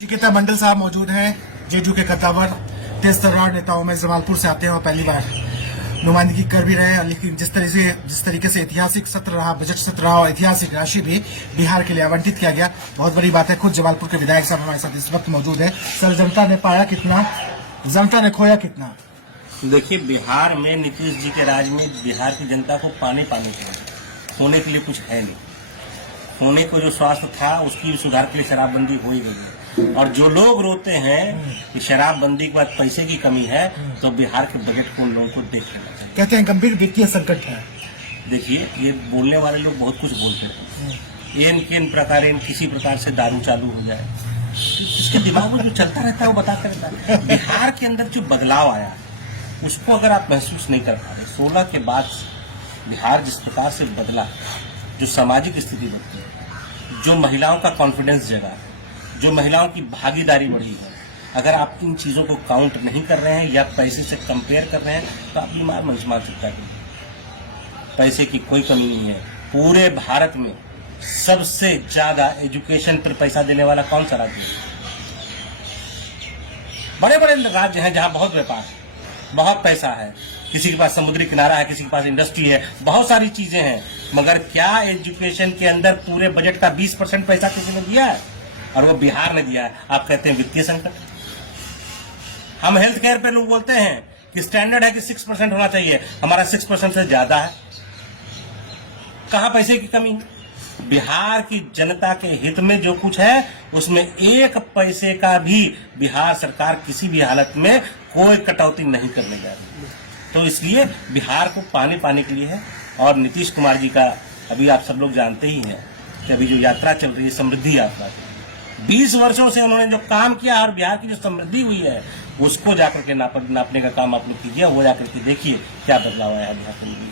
चिकित्सा मंडल साहब मौजूद हैं। जेडीयू के कद्दावर तेज तर्रार नेताओं में जमालपुर से आते हैं और पहली बार नुमाइंदगी कर भी रहे हैं। लेकिन जिस तरीके से ऐतिहासिक सत्र रहा, बजट सत्र रहा और ऐतिहासिक राशि भी बिहार के लिए आवंटित किया गया, बहुत बड़ी बात है। खुद जमालपुर के विधायक साहब हमारे साथ इस वक्त मौजूद है। सर, जनता ने पाया कितना, जनता ने खोया कितना? देखिए, बिहार में नीतीश जी के राज में बिहार की जनता को पानी होने के लिए कुछ है नहीं। होने को जो स्वास्थ्य था उसकी सुधार के लिए शराबबंदी हो ही गई है। और जो लोग रोते हैं कि शराबबंदी के बाद पैसे की कमी है, तो बिहार के बजट को उन लोगों को देखना चाहिए। कहते हैं गंभीर वित्तीय संकट है। देखिए, ये बोलने वाले लोग बहुत कुछ बोलते हैं। किसी प्रकार से दारू चालू हो जाए, इसके दिमाग में जो चलता रहता है वो बताता रहता है। बिहार के अंदर जो बदलाव आया उसको अगर आप महसूस नहीं कर पा रहे, 16 के बाद बिहार जिस प्रकार से बदला, जो सामाजिक स्थिति बदली, जो महिलाओं का कॉन्फिडेंस जगा, जो महिलाओं की भागीदारी बढ़ी है, अगर आप इन चीजों को काउंट नहीं कर रहे हैं या पैसे से कंपेयर कर रहे हैं तो आप बीमार मंच मार सकता है। पैसे की कोई कमी नहीं है। पूरे भारत में सबसे ज्यादा एजुकेशन पर पैसा देने वाला कौन सा राज्य है? बड़े बड़े राज्य हैं जहां बहुत व्यापार है, बहुत पैसा है, किसी के पास समुद्री किनारा है, किसी के पास इंडस्ट्री है, बहुत सारी चीजें हैं, मगर क्या एजुकेशन के अंदर पूरे बजट का 20% पैसा किसी ने दिया है? और वो बिहार ने दिया है। आप कहते हैं वित्तीय संकट। हम हेल्थ केयर पे लोग बोलते हैं कि स्टैंडर्ड है कि 6% होना चाहिए, हमारा 6% से ज्यादा है। कहां पैसे की कमी है? बिहार की जनता के हित में जो कुछ है उसमें 1 पैसे का भी बिहार सरकार किसी भी हालत में कोई कटौती नहीं करने जा रही। तो इसलिए बिहार को पाने के लिए है। और नीतीश कुमार जी का अभी आप सब लोग जानते ही हैं कि अभी जो यात्रा चल रही है, समृद्धि यात्रा, 20 वर्षों से उन्होंने जो काम किया और बिहार की जो समृद्धि हुई है उसको जाकर के नापने का काम आप लोग कीजिए। वो जाकर के देखिए क्या बदलाव आया बिहार के लिए।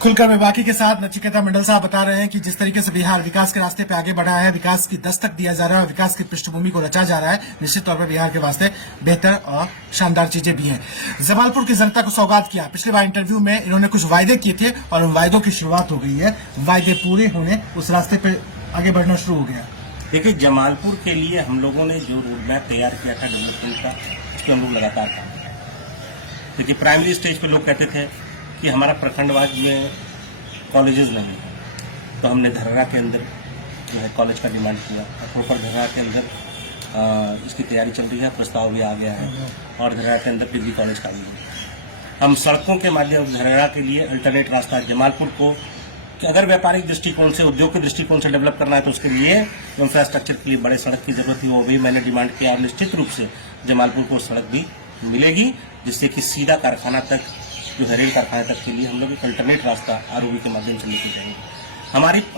खुलकर मैं बाकी के साथ नचिकेता मंडल साहब बता रहे हैं कि जिस तरीके से बिहार विकास के रास्ते पे आगे बढ़ा है, विकास की दस्तक दिया जा रहा है, विकास की पृष्ठभूमि को रचा जा रहा है, निश्चित तौर पर बिहार के वास्ते बेहतर और शानदार चीजें भी हैं। जमालपुर की जनता को सौगात किया। पिछली बार इंटरव्यू में इन्होंने कुछ वायदे किए थे और उन वायदों की शुरुआत हो गई है। वायदे पूरे होने, उस रास्ते पे आगे बढ़ना शुरू हो गया। देखिए, जमालपुर के लिए हम लोगों ने जो रोड मैप तैयार किया था डेवलपमेंट का, उसको हम लोग लगातार काम कर रहे हैं। देखिए, प्राइमरी स्टेज पे लोग कहते थे कि हमारा प्रखंडवाद में कॉलेजेस नहीं है, तो हमने धर्रा के अंदर जो है कॉलेज का डिमांड किया। प्रॉपर धर्रा के अंदर इसकी तैयारी चल रही है, प्रस्ताव भी आ गया है और धर्रा के अंदर डिग्री कॉलेज का भी है। हम सड़कों के माध्यम से धर्रा के लिए अल्टरनेट रास्ता जमालपुर को, कि अगर व्यापारिक दृष्टिकोण से, उद्योग के दृष्टिकोण से डेवलप करना है तो उसके लिए इंफ्रास्ट्रक्चर के लिए बड़े सड़क की जरूरत है, वो भी मैंने डिमांड किया। और निश्चित रूप से जमालपुर को सड़क भी मिलेगी, जिससे कि सीधा कारखाना तक, जो है रेल कारखाने तक के लिए हम लोग एक अल्टरनेट रास्ता आरओबी के माध्यम से लेके जाएंगे।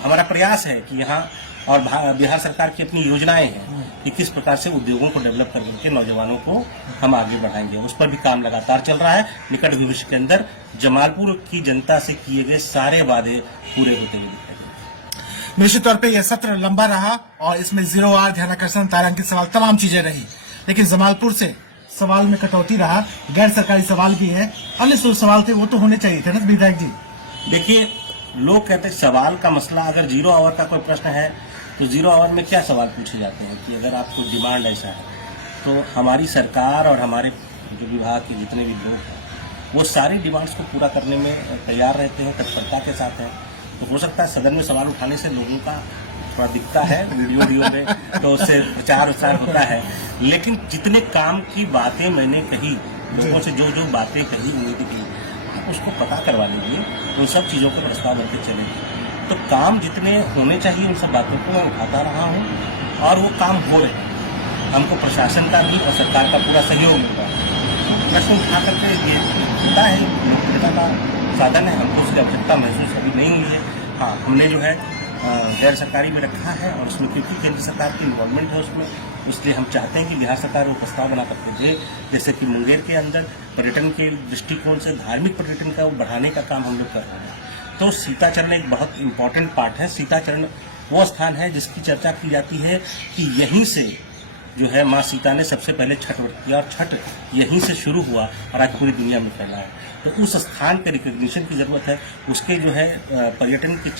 हमारा प्रयास है कि यहाँ, और बिहार सरकार की अपनी योजनाएं हैं कि किस प्रकार से उद्योगों को डेवलप करके नौजवानों को हम आगे बढ़ाएंगे। उस पर भी काम लगातार चल रहा है। निकट भविष्य के अंदर जमालपुर की जनता से किए गए सारे वादे पूरे होते हुए दिखाई देंगे। निश्चित तौर पर यह सत्र लंबा रहा और इसमें 0 आर, ध्यानाकर्षण, तारांकित सवाल, तमाम चीजें रही। लेकिन जमालपुर से सवाल में कटौती रहा, गैर सरकारी सवाल भी है, अन्य सवाल थे वो तो होने चाहिए थे ना विधायक जी। देखिए, लोग कहते हैं सवाल का मसला, अगर 0 आवर का कोई प्रश्न है तो 0 आवर में क्या सवाल पूछे जाते हैं कि अगर आपको डिमांड ऐसा है, तो हमारी सरकार और हमारे जो विभाग के जितने भी लोग हैं वो सारी डिमांड्स को पूरा करने में तैयार रहते हैं, तत्परता के साथ हैं। तो हो सकता है सदन में सवाल उठाने से लोगों का थोड़ा दिखता है वीडियो में, तो उससे प्रचार होता है। लेकिन जितने काम की बातें मैंने कही, लोगों से जो बातें कही, उम्मीद की, आप उसको पता करवा लीजिए, उन सब चीज़ों को प्रस्ताव करके चलेंगे। तो काम जितने होने चाहिए उन सब बातों को मैं उठाता रहा हूँ और वो काम हो रहे हैं। हमको प्रशासन का भी और सरकार का पूरा सहयोग मिल रहा है। प्रश्न उठा करके ये होता है, लोकप्रियता का साधन है, हमको उसकी आवश्यकता महसूस अभी नहीं हुई है। हाँ, हमने जो है गैर सरकारी में रखा है और उसमें क्योंकि केंद्र सरकार की इन्वॉल्वमेंट है उसमें, इसलिए हम चाहते हैं कि बिहार सरकार वो प्रस्ताव बना करके दे। जैसे कि मुंगेर के अंदर पर्यटन के दृष्टिकोण से धार्मिक पर्यटन का वो बढ़ाने का काम हम लोग कर रहे हैं। तो सीताचरण एक बहुत इंपॉर्टेंट पार्ट है। सीताचरण वो स्थान है जिसकी चर्चा की जाती है कि यहीं से जो है माँ सीता ने सबसे पहले छठ व्रत किया और छठ यहीं से शुरू हुआ और आज पूरी दुनिया में फैला है। तो उस स्थान के रिकग्निशन की ज़रूरत है, उसके जो है पर्यटन की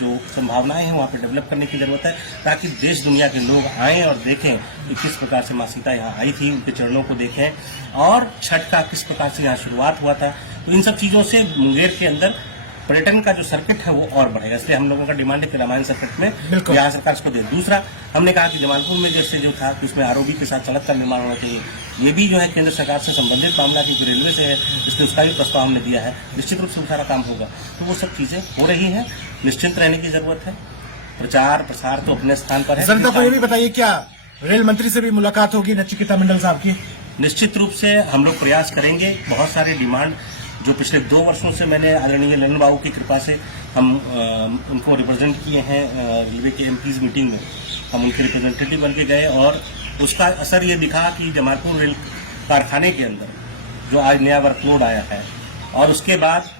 जो संभावनाएं हैं वहाँ पे डेवलप करने की ज़रूरत है, ताकि देश दुनिया के लोग आएँ और देखें कि किस प्रकार से माँ सीता यहाँ आई थी, उनके चरणों को देखें और छठ का किस प्रकार से यहाँ शुरुआत हुआ था। तो इन सब चीज़ों से मुंगेर के अंदर पर्यटन का जो सर्किट है वो और बढ़ेगा, इसलिए हम लोगों का डिमांड है कि रामायण सर्किट में बिहार सरकार इसको दे। दूसरा, हमने कहा कि जमालपुर में जैसे जो था कि उसमें आरओबी के साथ सड़क का निर्माण होना चाहिए, ये भी जो है केंद्र सरकार से संबंधित मामला, क्योंकि रेलवे से है, इसलिए उसका भी प्रस्ताव हमने दिया है। निश्चित रूप से सारा काम होगा। तो वो सब चीजें हो रही हैं, निश्चिंत रहने की जरूरत है। प्रचार प्रसार तो अपने स्थान पर है। जनता को ये भी बताइए, क्या रेल मंत्री से भी मुलाकात होगी नचिकेता मंडल साहब की? निश्चित रूप से हम लोग प्रयास करेंगे। बहुत सारे डिमांड जो पिछले 2 वर्षों से मैंने आदरणीय ललन बाबू की कृपा से हम उनको रिप्रेजेंट किए हैं रेलवे के एमपीज मीटिंग में, हम उनके रिप्रेजेंटेटिव बन के गए और उसका असर ये दिखा कि जमालपुर रेल कारखाने के अंदर जो आज नया वर्कलोड आया है और उसके बाद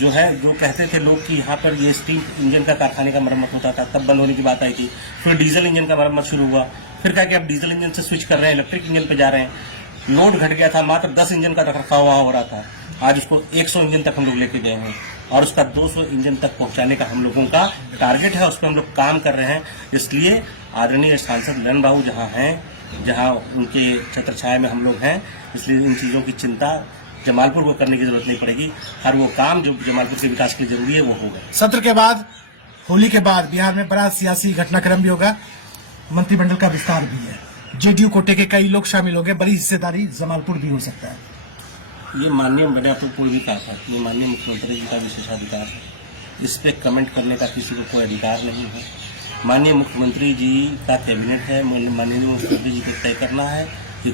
जो है जो कहते थे लोग कि यहाँ पर ये स्टीम इंजन का कारखाने का मरम्मत होता था, तब बंद होने की बात आई थी। फिर डीजल इंजन का मरम्मत शुरू हुआ, फिर कहा कि अब डीजल इंजन से स्विच कर रहे हैं, इलेक्ट्रिक इंजन पे जा रहे हैं। लोड घट गया था, मात्र 10 इंजन का रखरखाव वहाँ हो रहा था, आज उसको 100 इंजन तक हम लोग लेके गए हैं और उसका 200 इंजन तक पहुंचाने का हम लोगों का टारगेट है, उस पर हम लोग काम कर रहे हैं। इसलिए आदरणीय सांसद ललन बाबू जहाँ हैं, जहाँ उनके छत्रछाया में हम लोग हैं, इसलिए इन चीज़ों की चिंता जमालपुर को करने की जरूरत नहीं पड़ेगी। हर वो काम जो जमालपुर के विकास के लिए जरूरी है वो होगा। सत्र के बाद, होली के बाद बिहार में बड़ा सियासी घटनाक्रम भी होगा, मंत्रिमंडल का विस्तार भी है, जेडीयू कोटे के कई लोग शामिल होंगे, बड़ी हिस्सेदारी जमालपुर भी हो सकता है। ये माननीय मैंने आपको कोई भी कहा था, ये माननीय मुख्यमंत्री जी का विशेषाधिकार है, इस पे कमेंट करने का किसी को कोई अधिकार नहीं है। माननीय मुख्यमंत्री जी का कैबिनेट है, माननीय मुख्यमंत्री जी को तय करना है कि